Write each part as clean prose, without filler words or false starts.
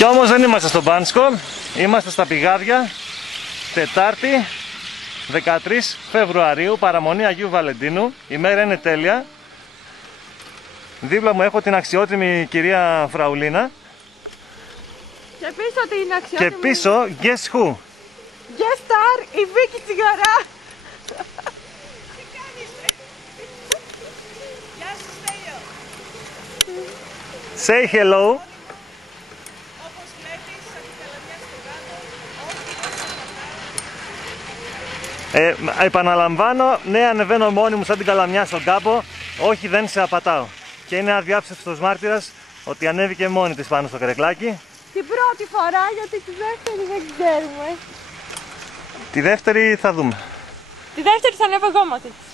Κι όμως δεν είμαστε στο Μπάνσκο, είμαστε στα Πηγάδια, Τετάρτη 13 Φεβρουαρίου, παραμονή Αγίου Βαλεντίνου. Η μέρα είναι τέλεια. Δίπλα μου έχω την αξιότιμη κυρία Φραουλίνα. Και πίσω την αξιότιμη... Και πίσω, guess who? Guest star, η Βίκη Τσιγαρά. Τι κάνεις, ρε? Γεια σου, Στέλιο. Say hello. Όπως βλέπεις, σαν την καλαμιά στο κάτω, Επαναλαμβάνω, ναι, ανεβαίνω μόνη μου σαν την καλαμιά στον κάπο. Όχι, δεν σε απατάω. Και είναι αδιάψευστος μάρτυρας ότι ανέβηκε μόνη της πάνω στο καρεκλάκι. Την πρώτη φορά, γιατί τη δεύτερη δεν ξέρουμε. Τη δεύτερη θα δούμε. Τη δεύτερη θα ανέβω εγώ μαζί της.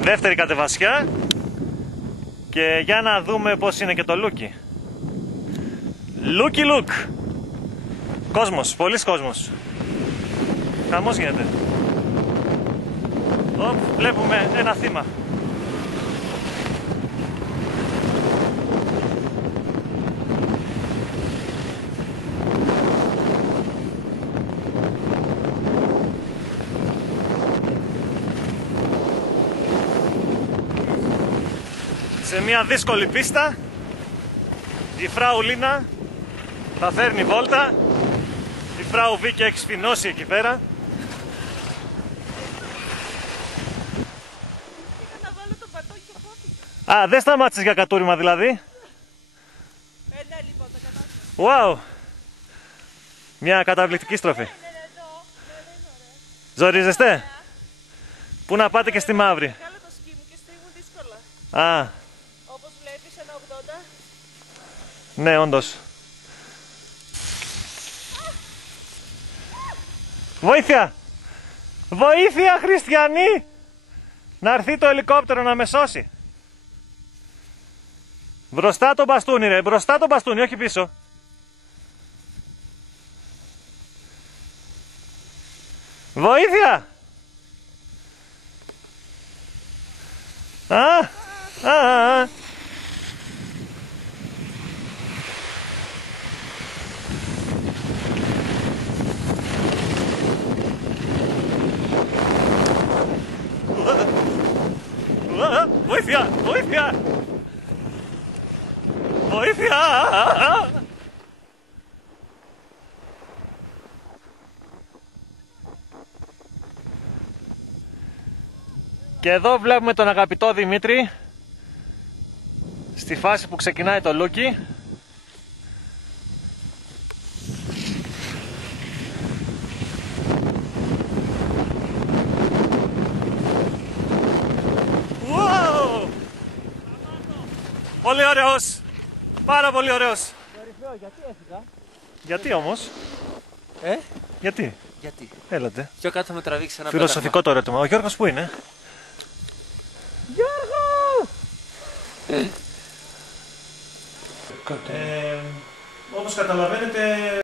Δεύτερη κατεβασιά. Και για να δούμε πώς είναι και το λούκι. Λούκι λουκ. Κόσμος, πολύς κόσμος. Χαμός γίνεται. Βλέπουμε ένα θύμα. Σε μια δύσκολη πίστα η Φραουλίνα θα φέρνει βόλτα. Η Φράου Βίκη έχει σφινώσει εκεί πέρα. να βάλω το πατό και φώθηκα. Α, δεν σταμάτησες για κατούριμα δηλαδή. Ναι, λοιπόν, τα κατάσταση. Wow. Μια καταπληκτική στροφή. Ναι, εδώ. Ναι, είναι ωραία. Ζορίζεστε. Πού να πάτε και στη μαύρη. Βγάλω το σκι μου και στρίβουν δύσκολα. Α, Όπως βλέπεις, ένα 80. ναι, όντως. Βοήθεια! Βοήθεια, χριστιανοί! Να έρθει το ελικόπτερο να με σώσει. Μπροστά το μπαστούνι, ρε. Μπροστά το μπαστούνι, όχι πίσω. Βοήθεια! Α. Βοήθεια! Βοήθεια! Βοήθεια! Και εδώ βλέπουμε τον αγαπητό Δημήτρη στη φάση που ξεκινάει το λούκι. Wow! Πολύ ωραίος! Πάρα πολύ ωραίος! Κορυφαίο, γιατί έφυγα? Γιατί όμως? Γιατί? Γιατί? Έλατε. Πιο κάτω θα με τραβήξει ένα Φιλοσοφικό το ερώτημα. Ο Γιώργος πού είναι? Γιώργο! Όπως καταλαβαίνετε